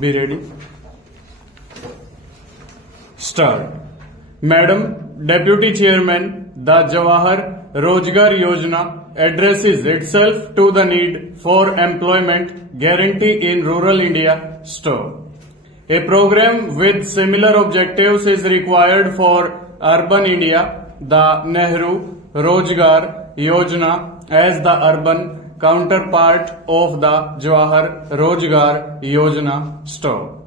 Be ready. Start. Madam Deputy Chairman, the Jawahar Rozgar Yojana addresses itself to the need for employment guarantee in rural India. Stop. A program with similar objectives is required for urban India. The Nehru Rozgar Yojana as the urban counterpart of the Jawahar Rozgar Yojana. Stop.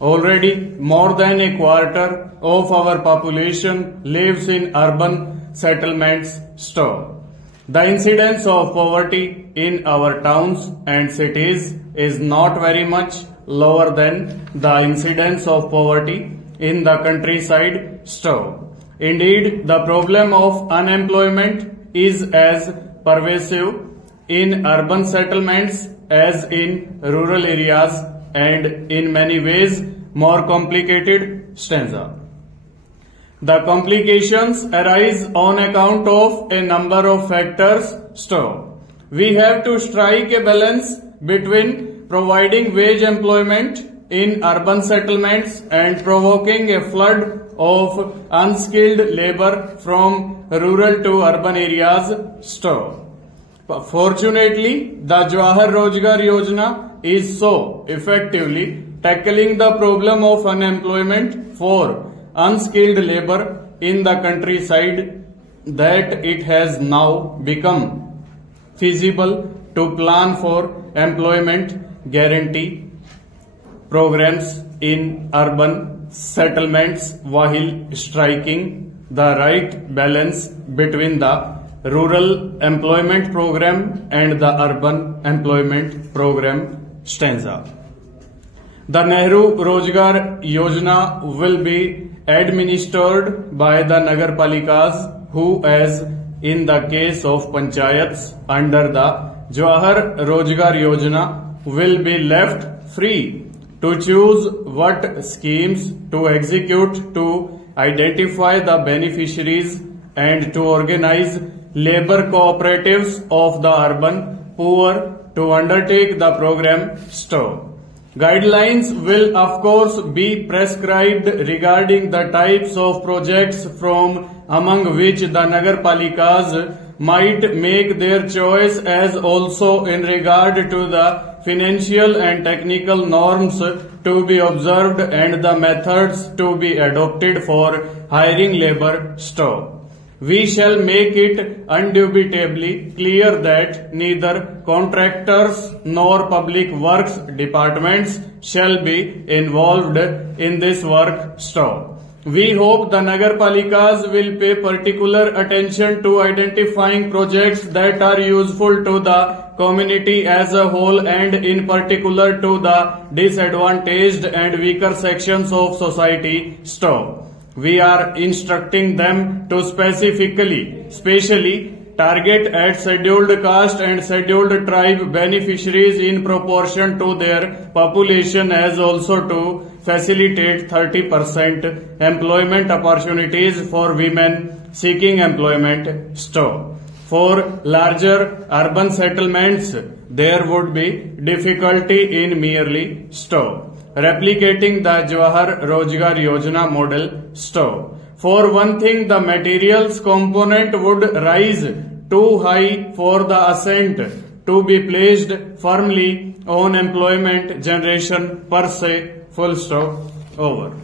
Already more than a quarter of our population lives in urban settlements. Stop. The incidence of poverty in our towns and cities is not very much lower than the incidence of poverty in the countryside. Stop. Indeed, the problem of unemployment is as pervasive in urban settlements as in rural areas and in many ways more complicated. Stanza. The complications arise on account of a number of factors. Stop. We have to strike a balance between providing wage employment in urban settlements and provoking a flood of unskilled labor from rural to urban areas. Stop. Fortunately, the Jawahar Rozgar Yojana is so effectively tackling the problem of unemployment for unskilled labor in the countryside that it has now become feasible to plan for employment guarantee programs in urban settlements while striking the right balance between the rural employment program and the urban employment program. Stanza. The Nehru Rozgar Yojana will be administered by the Nagar Palikas who, as in the case of Panchayats under the Jawahar Rozgar Yojana, will be left free to choose what schemes to execute to identify the beneficiaries and to organize labor cooperatives of the urban poor to undertake the program. Stop. Guidelines will of course be prescribed regarding the types of projects from among which the Nagar Palikas might make their choice, as also in regard to the financial and technical norms to be observed and the methods to be adopted for hiring labor. Stop. We shall make it undubitably clear that neither contractors nor public works departments shall be involved in this work. Stop. We hope the Nagar Palikas will pay particular attention to identifying projects that are useful to the community as a whole and in particular to the disadvantaged and weaker sections of society. Stop. We are instructing them to specially target at scheduled caste and scheduled tribe beneficiaries in proportion to their population, as also to facilitate 30% employment opportunities for women seeking employment. Stop. For larger urban settlements, there would be difficulty in merely replicating the Jawahar Rozgar Yojana model. Stop. For one thing, the materials component would rise too high for the assent to be placed firmly on employment generation per se. Full stop. Over.